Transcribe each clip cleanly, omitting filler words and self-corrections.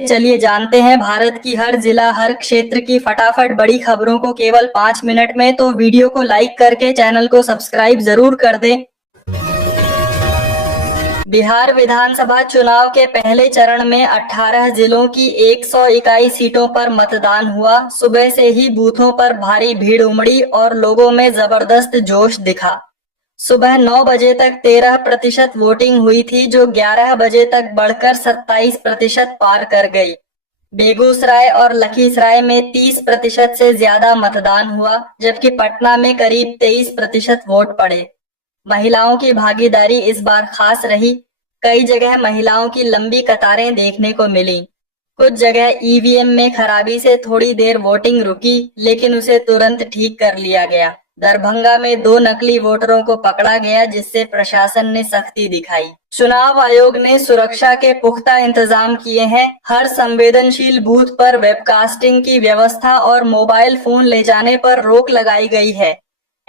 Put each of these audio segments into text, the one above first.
चलिए जानते हैं भारत की हर जिला हर क्षेत्र की फटाफट बड़ी खबरों को केवल 5 मिनट में। तो वीडियो को लाइक करके चैनल को सब्सक्राइब जरूर कर दें। बिहार विधानसभा चुनाव के पहले चरण में 18 जिलों की 121 सीटों पर मतदान हुआ। सुबह से ही बूथों पर भारी भीड़ उमड़ी और लोगों में जबरदस्त जोश दिखा। सुबह 9 बजे तक 13% वोटिंग हुई थी, जो 11 बजे तक बढ़कर 27% पार कर गई। बेगूसराय और लखीसराय में 30% से ज्यादा मतदान हुआ, जबकि पटना में करीब 23% वोट पड़े। महिलाओं की भागीदारी इस बार खास रही। कई जगह महिलाओं की लंबी कतारें देखने को मिली। कुछ जगह ईवीएम में खराबी से थोड़ी देर वोटिंग रुकी, लेकिन उसे तुरंत ठीक कर लिया गया। दरभंगा में 2 नकली वोटरों को पकड़ा गया, जिससे प्रशासन ने सख्ती दिखाई। चुनाव आयोग ने सुरक्षा के पुख्ता इंतजाम किए हैं। हर संवेदनशील बूथ पर वेबकास्टिंग की व्यवस्था और मोबाइल फोन ले जाने पर रोक लगाई गई है।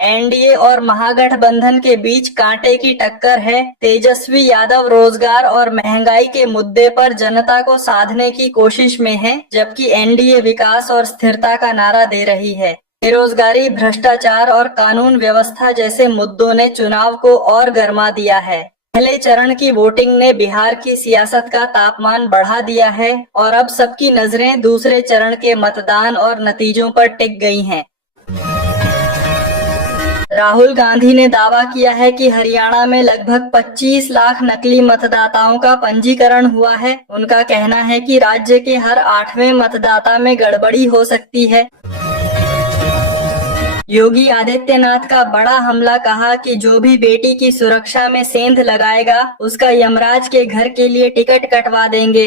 एनडीए और महागठबंधन के बीच कांटे की टक्कर है। तेजस्वी यादव रोजगार और महंगाई के मुद्दे पर जनता को साधने की कोशिश में है, जबकि एनडीए विकास और स्थिरता का नारा दे रही है। बेरोजगारी, भ्रष्टाचार और कानून व्यवस्था जैसे मुद्दों ने चुनाव को और गर्मा दिया है। पहले चरण की वोटिंग ने बिहार की सियासत का तापमान बढ़ा दिया है और अब सबकी नजरें दूसरे चरण के मतदान और नतीजों पर टिक गई हैं। राहुल गांधी ने दावा किया है कि हरियाणा में लगभग 25 लाख नकली मतदाताओं का पंजीकरण हुआ है। उनका कहना है कि राज्य के हर 8वें मतदाता में गड़बड़ी हो सकती है। योगी आदित्यनाथ का बड़ा हमला, कहा कि जो भी बेटी की सुरक्षा में सेंध लगाएगा, उसका यमराज के घर के लिए टिकट कटवा देंगे।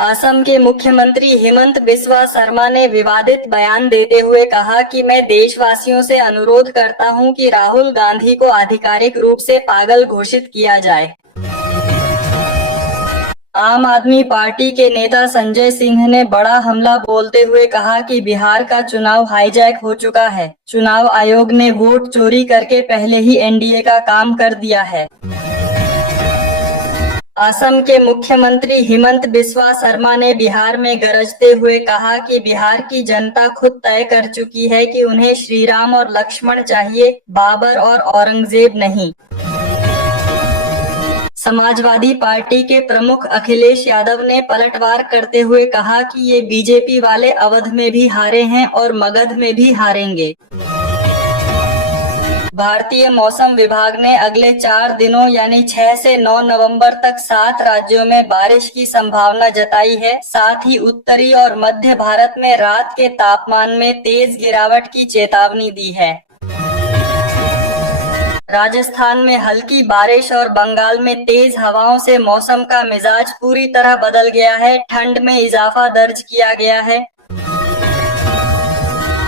असम के मुख्यमंत्री हिमंत बिस्वा शर्मा ने विवादित बयान देते हुए कहा कि मैं देशवासियों से अनुरोध करता हूं कि राहुल गांधी को आधिकारिक रूप से पागल घोषित किया जाए। आम आदमी पार्टी के नेता संजय सिंह ने बड़ा हमला बोलते हुए कहा कि बिहार का चुनाव हाईजैक हो चुका है। चुनाव आयोग ने वोट चोरी करके पहले ही एनडीए का काम कर दिया है। असम के मुख्यमंत्री हिमंत बिस्वा शर्मा ने बिहार में गरजते हुए कहा कि बिहार की जनता खुद तय कर चुकी है कि उन्हें श्री राम और लक्ष्मण चाहिए, बाबर और औरंगजेब नहीं। समाजवादी पार्टी के प्रमुख अखिलेश यादव ने पलटवार करते हुए कहा कि ये बीजेपी वाले अवध में भी हारे हैं और मगध में भी हारेंगे। भारतीय मौसम विभाग ने अगले 4 दिनों यानी 6 से 9 नवंबर तक 7 राज्यों में बारिश की संभावना जताई है। साथ ही उत्तरी और मध्य भारत में रात के तापमान में तेज गिरावट की चेतावनी दी है। राजस्थान में हल्की बारिश और बंगाल में तेज हवाओं से मौसम का मिजाज पूरी तरह बदल गया है। ठंड में इजाफा दर्ज किया गया है।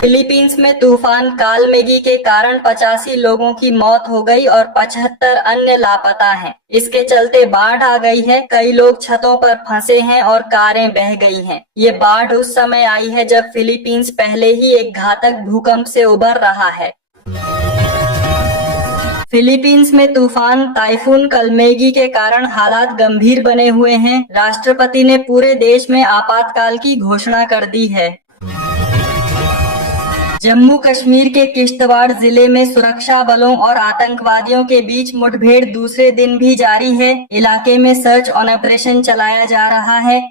फिलीपींस में तूफान कालमेगी के कारण 85 लोगों की मौत हो गई और 75 अन्य लापता हैं। इसके चलते बाढ़ आ गई है। कई लोग छतों पर फंसे हैं और कारें बह गई हैं। ये बाढ़ उस समय आई है जब फिलीपींस पहले ही एक घातक भूकंप से उबर रहा है। फिलीपींस में तूफान टाइफून कलमेगी के कारण हालात गंभीर बने हुए हैं। राष्ट्रपति ने पूरे देश में आपातकाल की घोषणा कर दी है। जम्मू कश्मीर के किश्तवाड़ जिले में सुरक्षा बलों और आतंकवादियों के बीच मुठभेड़ दूसरे दिन भी जारी है। इलाके में सर्च ऑपरेशन चलाया जा रहा है।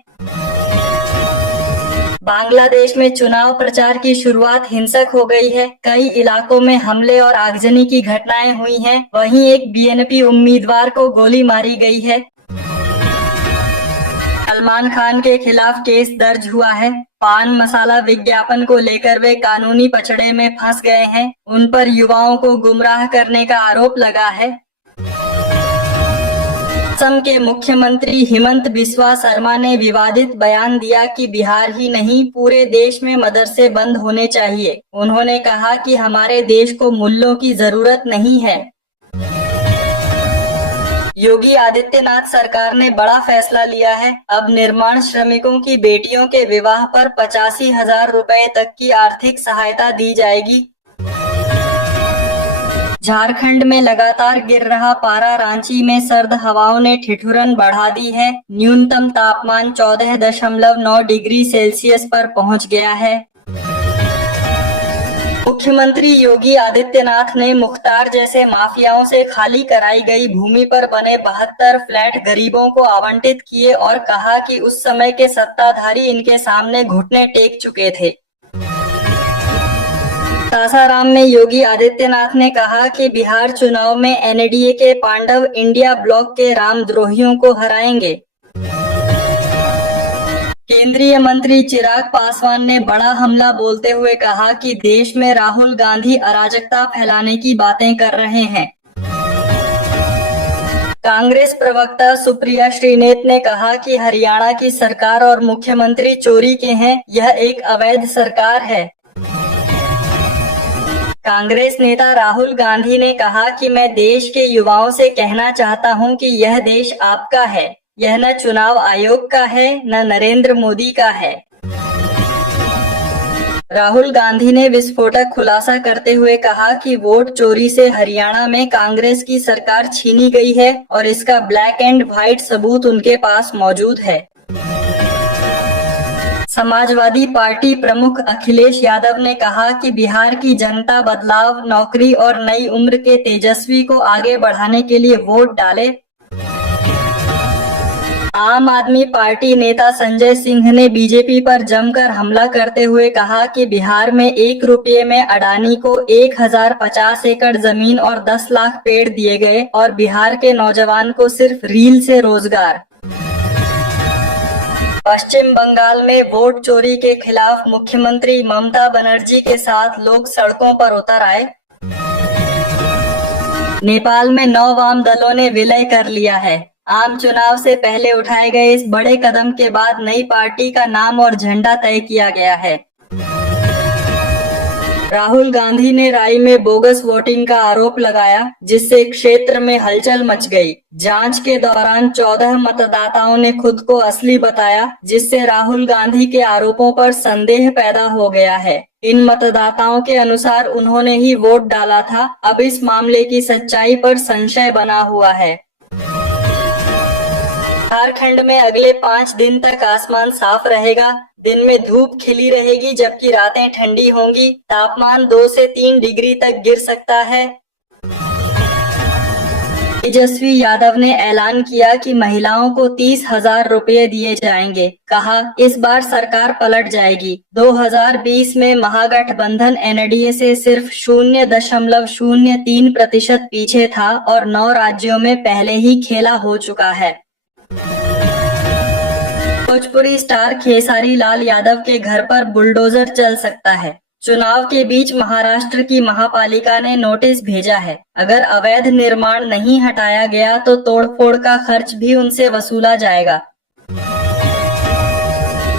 बांग्लादेश में चुनाव प्रचार की शुरुआत हिंसक हो गई है। कई इलाकों में हमले और आगजनी की घटनाएं हुई हैं। वहीं एक बीएनपी उम्मीदवार को गोली मारी गई है। सलमान खान के खिलाफ केस दर्ज हुआ है। पान मसाला विज्ञापन को लेकर वे कानूनी पचड़े में फंस गए हैं। उन पर युवाओं को गुमराह करने का आरोप लगा है। असम के मुख्यमंत्री हिमंत बिस्वा शर्मा ने विवादित बयान दिया कि बिहार ही नहीं पूरे देश में मदरसे बंद होने चाहिए। उन्होंने कहा कि हमारे देश को मुल्लों की जरूरत नहीं है। योगी आदित्यनाथ सरकार ने बड़ा फैसला लिया है। अब निर्माण श्रमिकों की बेटियों के विवाह पर 85,000 रुपए तक की आर्थिक सहायता दी जाएगी। झारखंड में लगातार गिर रहा पारा, रांची में सर्द हवाओं ने ठिठुरन बढ़ा दी है। न्यूनतम तापमान 14.9 डिग्री सेल्सियस पर पहुंच गया है। मुख्यमंत्री योगी आदित्यनाथ ने मुख्तार जैसे माफियाओं से खाली कराई गई भूमि पर बने 72 फ्लैट गरीबों को आवंटित किए और कहा कि उस समय के सत्ताधारी इनके सामने घुटने टेक चुके थे। सासाराम में योगी आदित्यनाथ ने कहा कि बिहार चुनाव में एनडीए के पांडव इंडिया ब्लॉक के रामद्रोहियों को हराएंगे। केंद्रीय मंत्री चिराग पासवान ने बड़ा हमला बोलते हुए कहा कि देश में राहुल गांधी अराजकता फैलाने की बातें कर रहे हैं। कांग्रेस प्रवक्ता सुप्रिया श्रीनेत ने कहा कि हरियाणा की सरकार और मुख्यमंत्री चोरी के हैं, यह एक अवैध सरकार है। कांग्रेस नेता राहुल गांधी ने कहा कि मैं देश के युवाओं से कहना चाहता हूं कि यह देश आपका है, यह न चुनाव आयोग का है न नरेंद्र मोदी का है। राहुल गांधी ने विस्फोटक खुलासा करते हुए कहा कि वोट चोरी से हरियाणा में कांग्रेस की सरकार छीनी गई है और इसका ब्लैक एंड व्हाइट सबूत उनके पास मौजूद है। समाजवादी पार्टी प्रमुख अखिलेश यादव ने कहा कि बिहार की जनता बदलाव, नौकरी और नई उम्र के तेजस्वी को आगे बढ़ाने के लिए वोट डाले। आम आदमी पार्टी नेता संजय सिंह ने बीजेपी पर जमकर हमला करते हुए कहा कि बिहार में 1 रुपये में अडानी को 1050 एकड़ जमीन और 10 लाख पेड़ दिए गए और बिहार के नौजवान को सिर्फ रील से रोजगार। पश्चिम बंगाल में वोट चोरी के खिलाफ मुख्यमंत्री ममता बनर्जी के साथ लोग सड़कों पर उतर आए। नेपाल में 9 वाम दलों ने विलय कर लिया है। आम चुनाव से पहले उठाए गए इस बड़े कदम के बाद नई पार्टी का नाम और झंडा तय किया गया है। राहुल गांधी ने राई में बोगस वोटिंग का आरोप लगाया, जिससे क्षेत्र में हलचल मच गई। जांच के दौरान 14 मतदाताओं ने खुद को असली बताया, जिससे राहुल गांधी के आरोपों पर संदेह पैदा हो गया है। इन मतदाताओं के अनुसार उन्होंने ही वोट डाला था। अब इस मामले की सच्चाई पर संशय बना हुआ है। झारखंड में अगले 5 दिन तक आसमान साफ रहेगा। दिन में धूप खिली रहेगी जबकि रातें ठंडी होंगी। तापमान 2 से 3 डिग्री तक गिर सकता है। तेजस्वी यादव ने ऐलान किया कि महिलाओं को 30,000 रुपये दिए जाएंगे। कहा, इस बार सरकार पलट जाएगी। 2020 में महागठबंधन एनडीए से सिर्फ 0.03% पीछे था और 9 राज्यों में पहले ही खेला हो चुका है। भोजपुरी स्टार खेसारी लाल यादव के घर पर बुलडोजर चल सकता है। चुनाव के बीच महाराष्ट्र की महापालिका ने नोटिस भेजा है। अगर अवैध निर्माण नहीं हटाया गया तो तोड़फोड़ का खर्च भी उनसे वसूला जाएगा।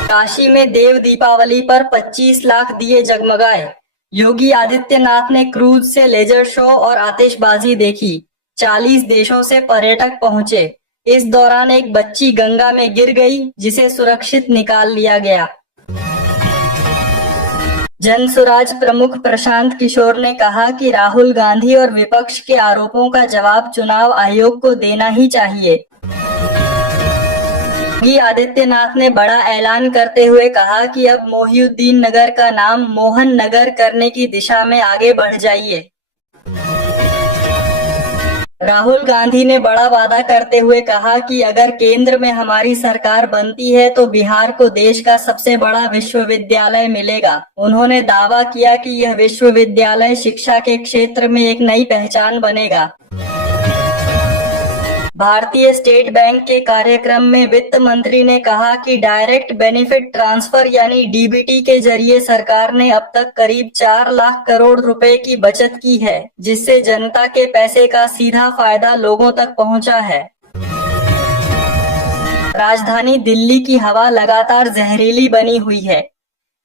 काशी में देव दीपावली पर 25 लाख दिए जगमगाए। योगी आदित्यनाथ ने क्रूज से लेजर शो और आतिशबाजी देखी। 40 देशों से पर्यटक पहुंचे। इस दौरान एक बच्ची गंगा में गिर गई, जिसे सुरक्षित निकाल लिया गया। जनसुराज प्रमुख प्रशांत किशोर ने कहा कि राहुल गांधी और विपक्ष के आरोपों का जवाब चुनाव आयोग को देना ही चाहिए। योगी आदित्यनाथ ने बड़ा ऐलान करते हुए कहा कि अब मोहिउद्दीन नगर का नाम मोहन नगर करने की दिशा में आगे बढ़ जाइए। राहुल गांधी ने बड़ा वादा करते हुए कहा कि अगर केंद्र में हमारी सरकार बनती है तो बिहार को देश का सबसे बड़ा विश्वविद्यालय मिलेगा। उन्होंने दावा किया कि यह विश्वविद्यालय शिक्षा के क्षेत्र में एक नई पहचान बनेगा। भारतीय स्टेट बैंक के कार्यक्रम में वित्त मंत्री ने कहा कि डायरेक्ट बेनिफिट ट्रांसफर यानी डीबीटी के जरिए सरकार ने अब तक करीब 4 लाख करोड़ रुपए की बचत की है, जिससे जनता के पैसे का सीधा फायदा लोगों तक पहुंचा है। राजधानी दिल्ली की हवा लगातार जहरीली बनी हुई है।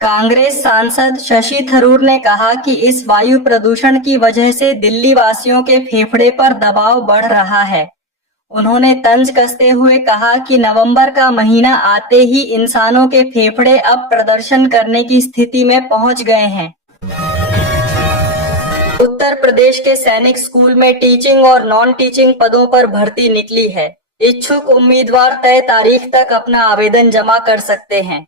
कांग्रेस सांसद शशि थरूर ने कहा कि इस वायु प्रदूषण की वजह से दिल्ली वासियों के फेफड़े पर दबाव बढ़ रहा है। उन्होंने तंज कसते हुए कहा कि नवंबर का महीना आते ही इंसानों के फेफड़े अब प्रदर्शन करने की स्थिति में पहुंच गए हैं। उत्तर प्रदेश के सैनिक स्कूल में टीचिंग और नॉन टीचिंग पदों पर भर्ती निकली है। इच्छुक उम्मीदवार तय तारीख तक अपना आवेदन जमा कर सकते हैं।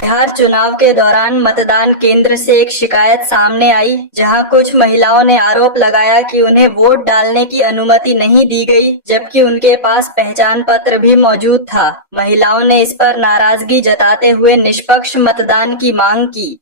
बिहार चुनाव के दौरान मतदान केंद्र से एक शिकायत सामने आई, जहां कुछ महिलाओं ने आरोप लगाया कि उन्हें वोट डालने की अनुमति नहीं दी गई, जबकि उनके पास पहचान पत्र भी मौजूद था। महिलाओं ने इस पर नाराजगी जताते हुए निष्पक्ष मतदान की मांग की।